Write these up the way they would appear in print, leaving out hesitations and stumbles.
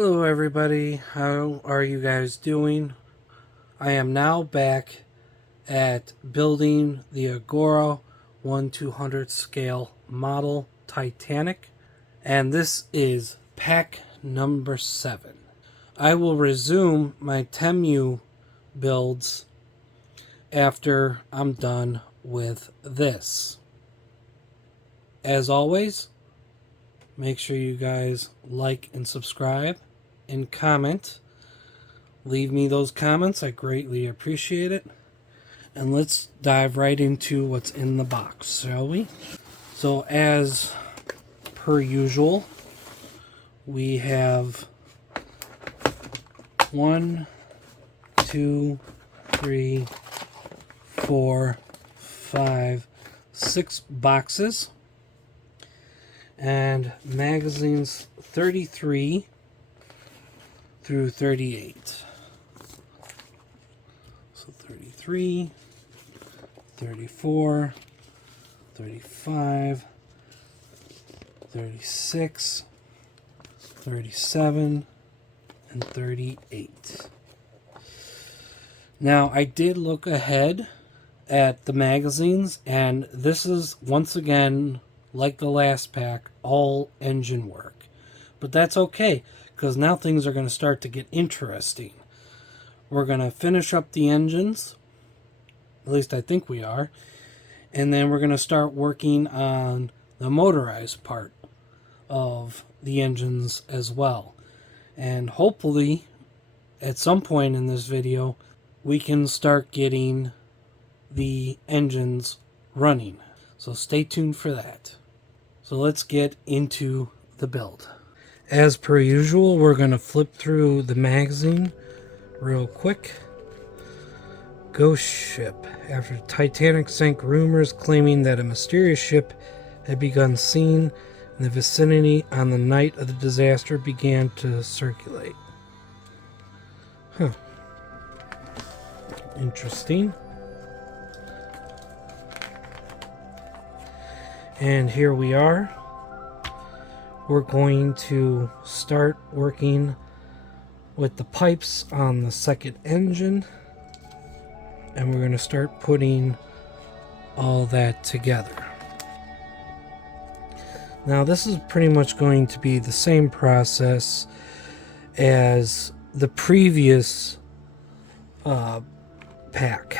Hello everybody, how are you guys doing? I am now back at building the Agora 1/200 scale model Titanic, and this is pack number 7. I will resume my Temu builds after I'm done with this. As always, make sure you guys like and subscribe and comment. Leave me those comments. I greatly appreciate it. And let's dive right into what's in the box, shall we? So as per usual, we have 1, 2, 3, 4, 5, 6 boxes. And magazines 33 through 38. So 33, 34, 35, 36, 37, and 38. Now, I did look ahead at the magazines, and this is once again, like the last pack, all engine work. But that's okay, because now things are going to start to get interesting. We're going to finish up the engines, at least I think we are, and then we're going to start working on the motorized part of the engines as well. And hopefully, at some point in this video, we can start getting the engines running. So stay tuned for that. So let's get into the build. As per usual, we're going to flip through the magazine real quick. Ghost ship. After Titanic sank, rumors claiming that a mysterious ship had begun seen in the vicinity on the night of the disaster began to circulate. Huh. Interesting. And here we are. We're going to start working with the pipes on the second engine. And we're going to start putting all that together. Now this is pretty much going to be the same process as the previous pack.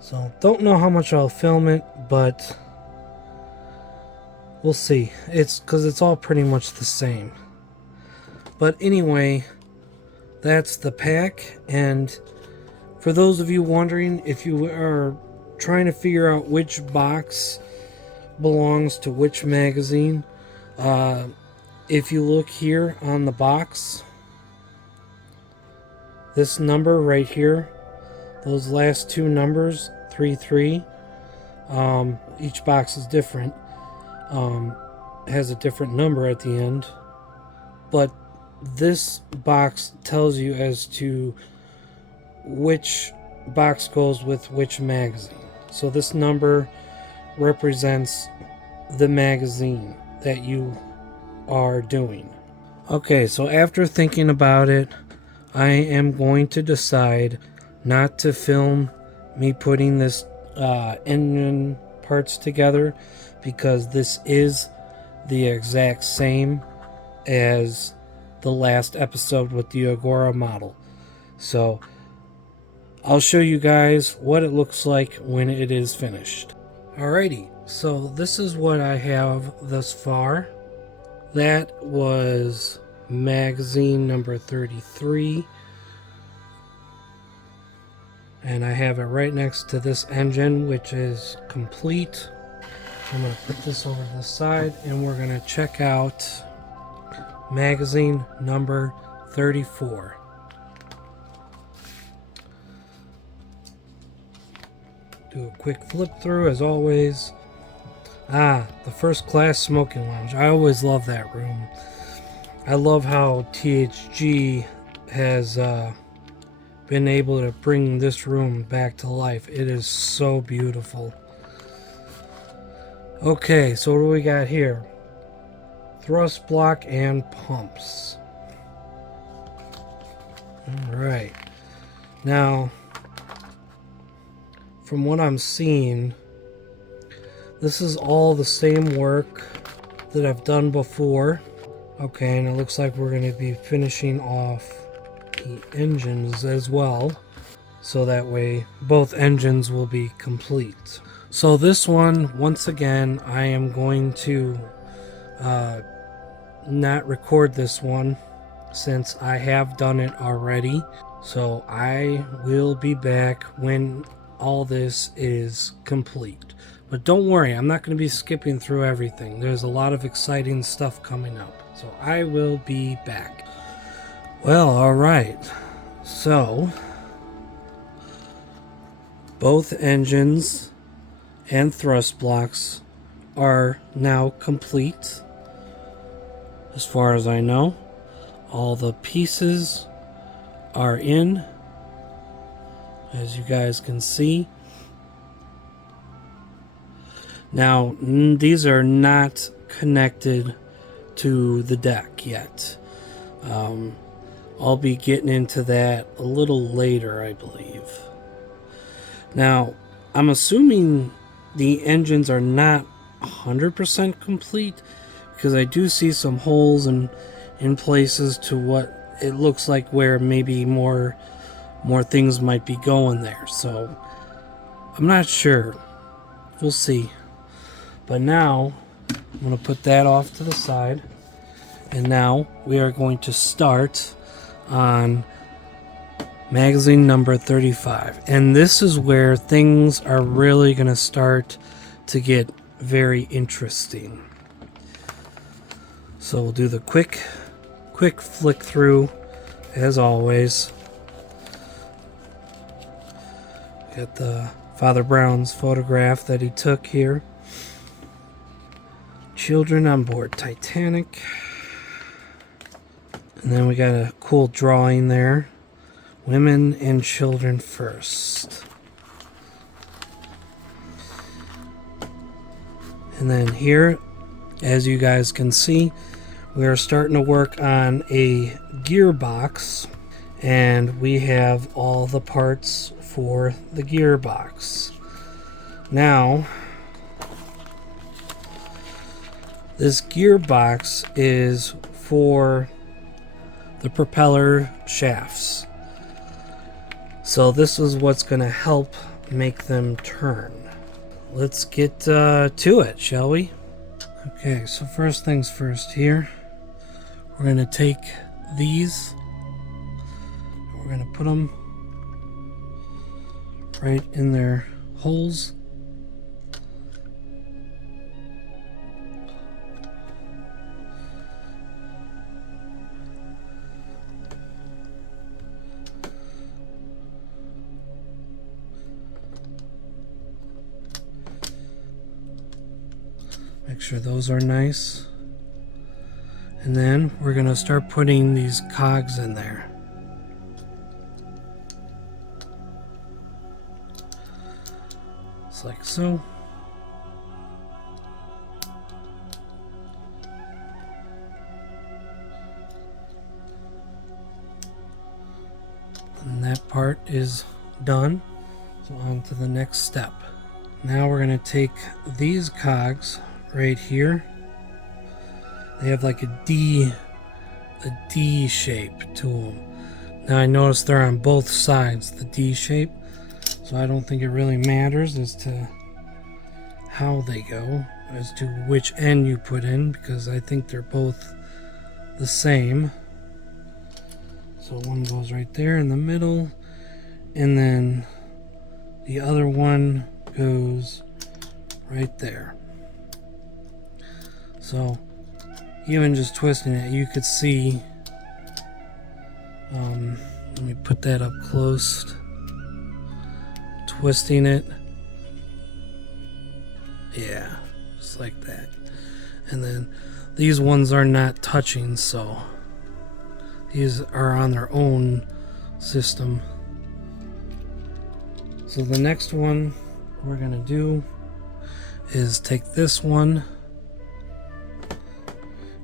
So, don't know how much I'll film it, but we'll see. It's because it's all pretty much the same. But anyway, that's the pack. And for those of you wondering, if you are trying to figure out which box belongs to which magazine, if you look here on the box, this number right here, those last two numbers, 33, each box is different, has a different number at the end, but this box tells you as to which box goes with which magazine. So this number represents the magazine that you are doing. Okay, so after thinking about it, I am going to decide not to film me putting this engine parts together, because this is the exact same as the last episode with the Agora model. So I'll show you guys what it looks like when it is finished. Alrighty, so this is what I have thus far. That was magazine number 33. And I have it right next to this engine, which is complete. I'm going to put this over to the side, and we're going to check out magazine number 34. Do a quick flip through as always. The first class smoking lounge. I always love that room. I love how THG has been able to bring this room back to life. It is so beautiful. Okay, so what do we got here? thrust block and pumps. Alright. Now, from what I'm seeing, this is all the same work that I've done before. Okay, and it looks like we're going to be finishing off the engines as well. So that way both engines will be complete. So this one, once again, I am going to not record this one since I have done it already. So I will be back when all this is complete. But don't worry, I'm not going to be skipping through everything. There's a lot of exciting stuff coming up. So I will be back. Well, alright. So both engines and thrust blocks are now complete. As far as I know, all the pieces are in, as you guys can see. Now, these are not connected to the deck yet. I'll be getting into that a little later, I believe. Now, I'm assuming the engines are not 100% complete, because I do see some holes in places to what it looks like where maybe more things might be going there. So I'm not sure. We'll see. But now I'm going to put that off to the side, and now we are going to start on magazine number 35. And this is where things are really going to start to get very interesting. So we'll do the quick flick through as always. Got the Father Brown's photograph that he took here. Children on board Titanic. And then we got a cool drawing there. Women and children first. And then here, as you guys can see, we are starting to work on a gearbox, and we have all the parts for the gearbox. Now, this gearbox is for the propeller shafts. So this is what's going to help make them turn. Let's get to it, shall we? Okay, so first things first here. We're going to take these. We're going to put them right in their holes. Make sure those are nice. And then we're going to start putting these cogs in there. Just like so. And that part is done. So on to the next step. Now we're going to take these cogs right here. They have like a D shape to them. Now I notice they're on both sides, the D shape, so I don't think it really matters as to how they go, as to which end you put in, because I think they're both the same. So one goes right there in the middle, and then the other one goes right there. So even just twisting it, you could see, let me put that up close, twisting it, yeah, just like that. And then these ones are not touching, so these are on their own system. So the next one we're gonna do is take this one,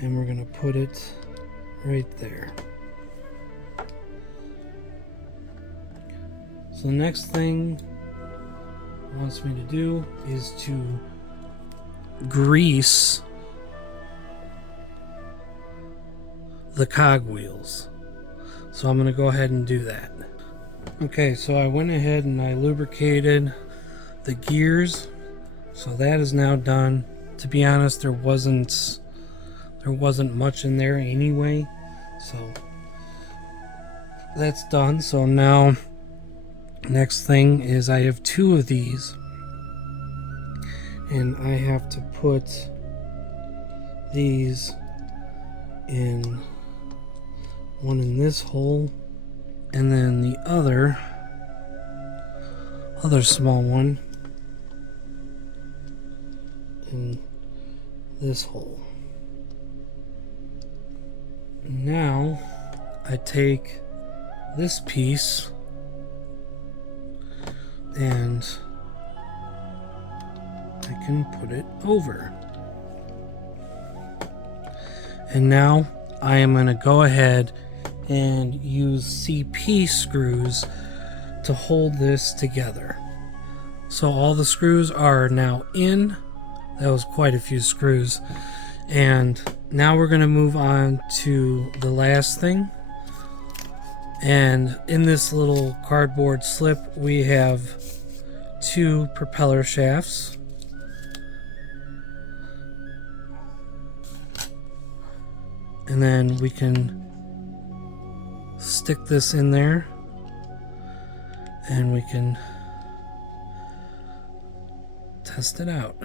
and we're going to put it right there. So the next thing it wants me to do is to grease the cogwheels. So I'm going to go ahead and do that. Okay, so I went ahead and I lubricated the gears. So that is now done. To be honest, there wasn't much in there anyway. So that's done. So now next thing is I have 2 of these, and I have to put these in, one in this hole, and then the other small one in this hole. Now I take this piece and I can put it over. And now I am going to go ahead and use CP screws to hold this together. So all the screws are now in. That was quite a few screws. And now we're going to move on to the last thing. And in this little cardboard slip, we have 2 propeller shafts. And then we can stick this in there, and we can test it out.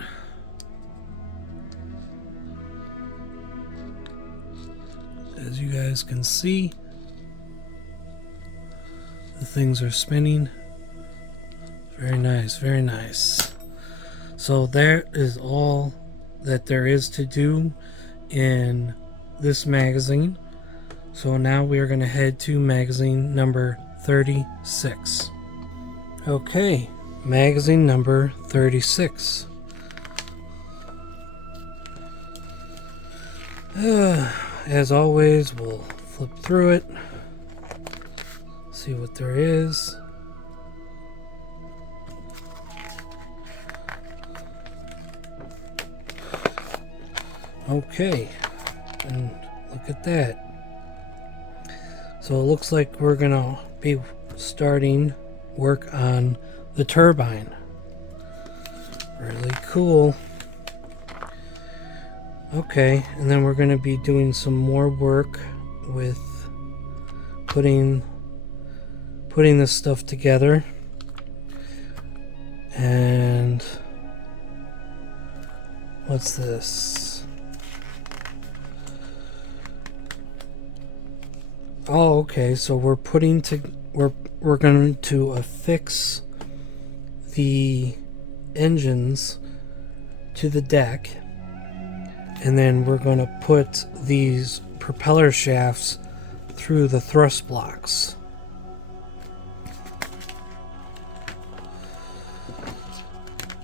As you guys can see, the things are spinning. Very nice, very nice. So that is all that there is to do in this magazine. So now we are going to head to magazine number 36. Okay, magazine number 36. As always, we'll flip through it, see what there is. Okay, and look at that. So it looks like we're gonna be starting work on the turbine. Really cool. Okay, and then we're going to be doing some more work with putting this stuff together. And what's this? Oh, okay, so we're going to affix the engines to the deck. And then we're going to put these propeller shafts through the thrust blocks.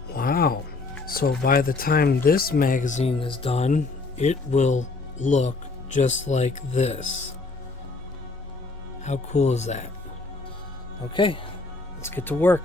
Wow. So by the time this magazine is done, it will look just like this. How cool is that? Okay, let's get to work.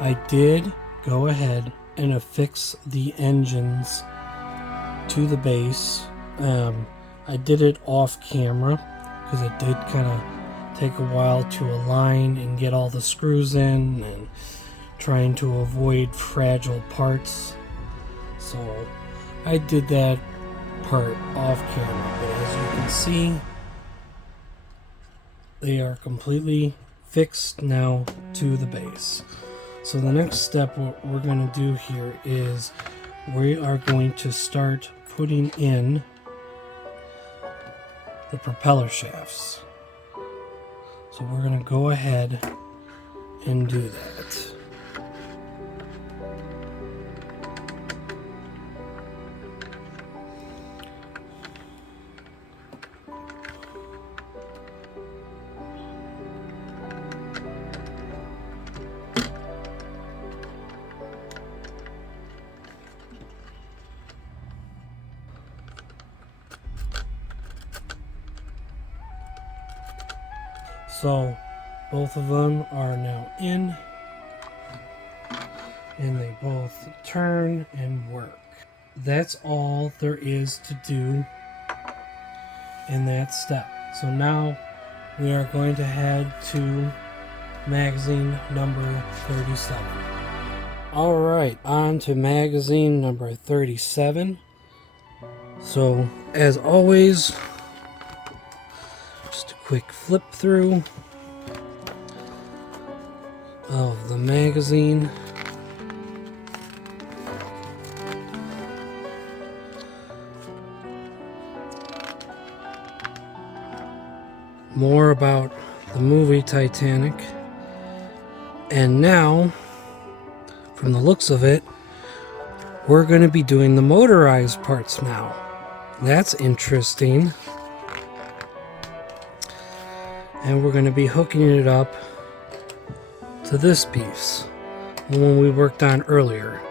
I did go ahead and affix the engines to the base. I did it off camera because it did kind of take a while to align and get all the screws in, and trying to avoid fragile parts. So I did that part off camera, but as you can see, they are completely fixed now to the base. So the next step, what we're going to do here is we are going to start putting in the propeller shafts. So we're going to go ahead and do that. So both of them are now in, and they both turn and work. That's all there is to do in that step. So now we are going to head to magazine number 37. Alright, on to magazine number 37. So as always, just a quick flip through of the magazine. More about the movie Titanic. And now, from the looks of it, we're going to be doing the motorized parts now. That's interesting. And we're going to be hooking it up to this piece, the one we worked on earlier.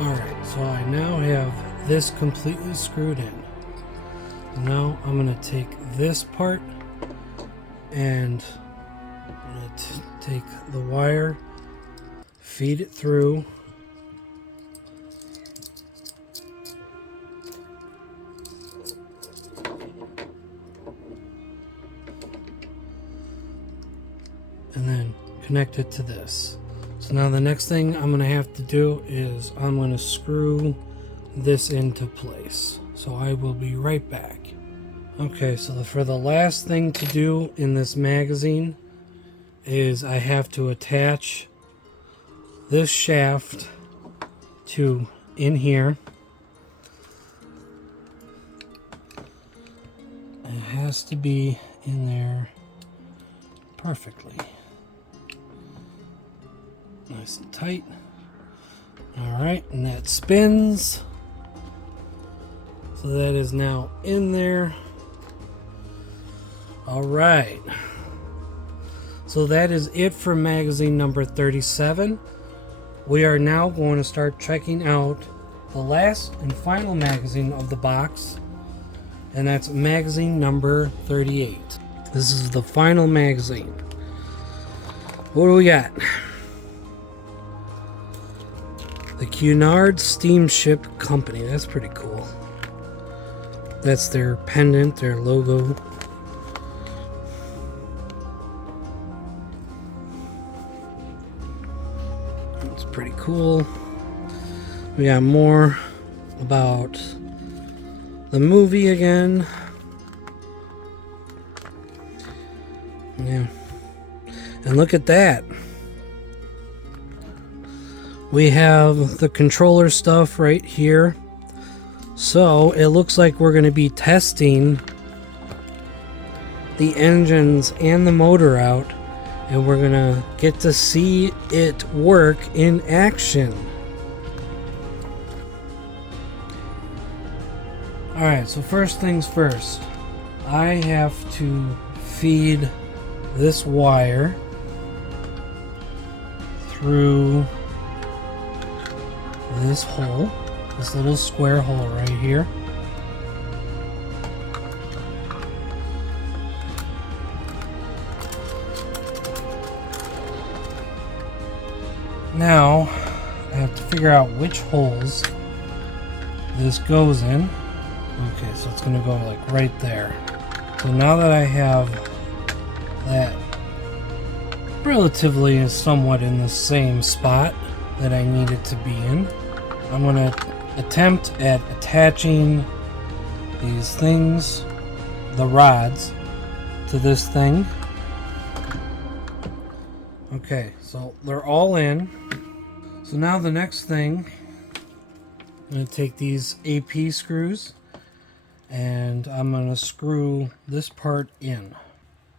Alright, so I now have this completely screwed in. Now I'm going to take this part and I'm going to take the wire, feed it through, and then connect it to this. So now the next thing I'm going to have to do is I'm going to screw this into place. So I will be right back. Okay, so for the last thing to do in this magazine is I have to attach this shaft to in here. It has to be in there perfectly. Nice and tight. Alright, and that spins. So that is now in there. Alright. So that is it for magazine number 37. We are now going to start checking out the last and final magazine of the box. And that's magazine number 38. This is the final magazine. What do we got? The Cunard Steamship Company. That's pretty cool. That's their pendant, their logo. It's pretty cool. We got more about the movie again. Yeah. And look at that. We have the controller stuff right here. So it looks like we're going to be testing the engines and the motor out, and we're going to get to see it work in action. Alright, so first things first, I have to feed this wire through this hole, this little square hole right here. Now I have to figure out which holes this goes in. Okay, so it's gonna go like right there. So now that I have that relatively somewhat in the same spot that I need it to be in, I'm gonna attempt at attaching these things, the rods, to this thing. Okay, so they're all in. So now the next thing, I'm going to take these AP screws and I'm going to screw this part in.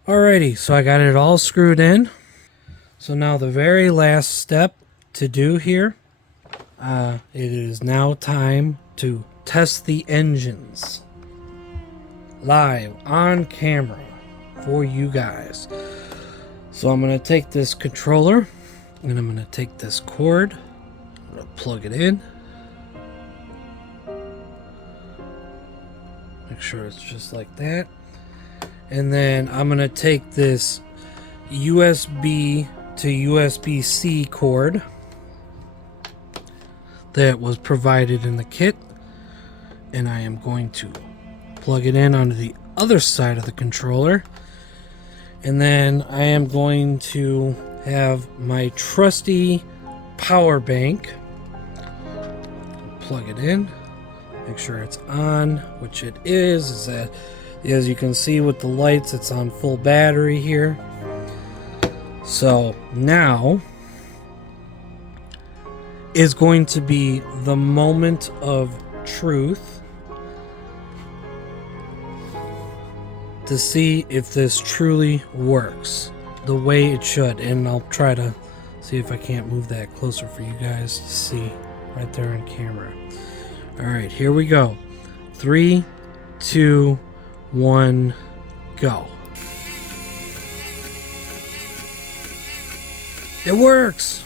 Alrighty, so I got it all screwed in. So now the very last step to do here, it is now time to test the engines live on camera for you guys. So I'm going to take this controller and I'm going to take this cord, I'm going to plug it in, make sure it's just like that, and then I'm going to take this USB to USB-C cord that was provided in the kit, and I am going to plug it in onto the other side of the controller, and then I am going to have my trusty power bank, plug it in, make sure it's on, which it is that, as you can see with the lights, it's on full battery here. So now is going to be the moment of truth to see if this truly works the way it should, and I'll try to see if I can't move that closer for you guys to see right there on camera. Alright, here we go. 3, 2, 1, go. It works!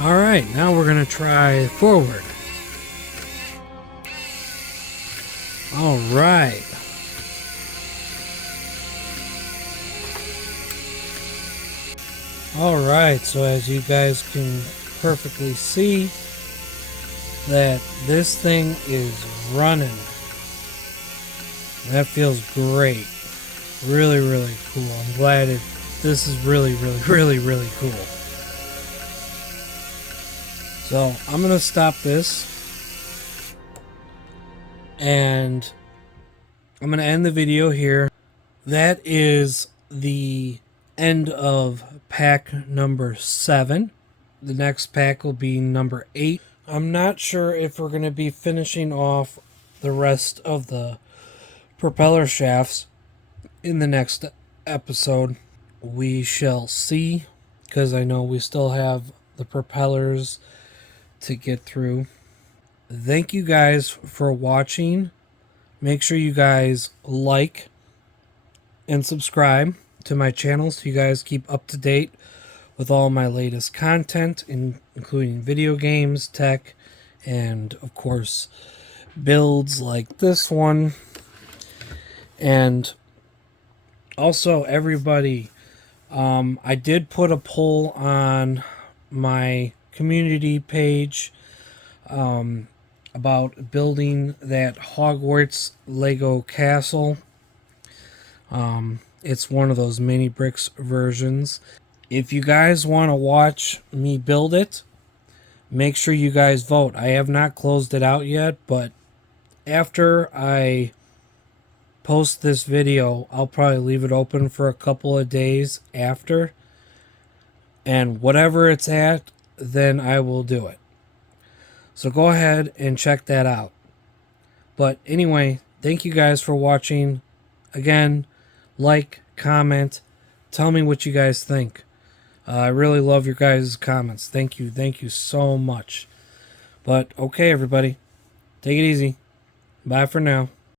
Alright, now we're going to try forward. Alright. Alright, so as you guys can perfectly see, that this thing is running. That feels great. Really, really cool. I'm glad this is really, really cool. So I'm going to stop this and I'm going to end the video here. That is the end of pack number 7. The next pack will be number 8. I'm not sure if we're going to be finishing off the rest of the propeller shafts in the next episode. We shall see, because I know we still have the propellers to get through. Thank you guys for watching. Make sure you guys like and subscribe to my channel so you guys keep up to date with all my latest content, including video games, tech, and of course builds like this one. And also, everybody, I did put a poll on my community page about building that Hogwarts Lego castle. It's one of those mini bricks versions. If you guys want to watch me build it, make sure you guys vote. I have not closed it out yet, but after I post this video, I'll probably leave it open for a couple of days after, and whatever it's at, then I will do it. So go ahead and check that out. But anyway, thank you guys for watching. Again, like, comment, tell me what you guys think. I really love your guys' comments. Thank you so much. But okay, everybody, take it easy. Bye for now.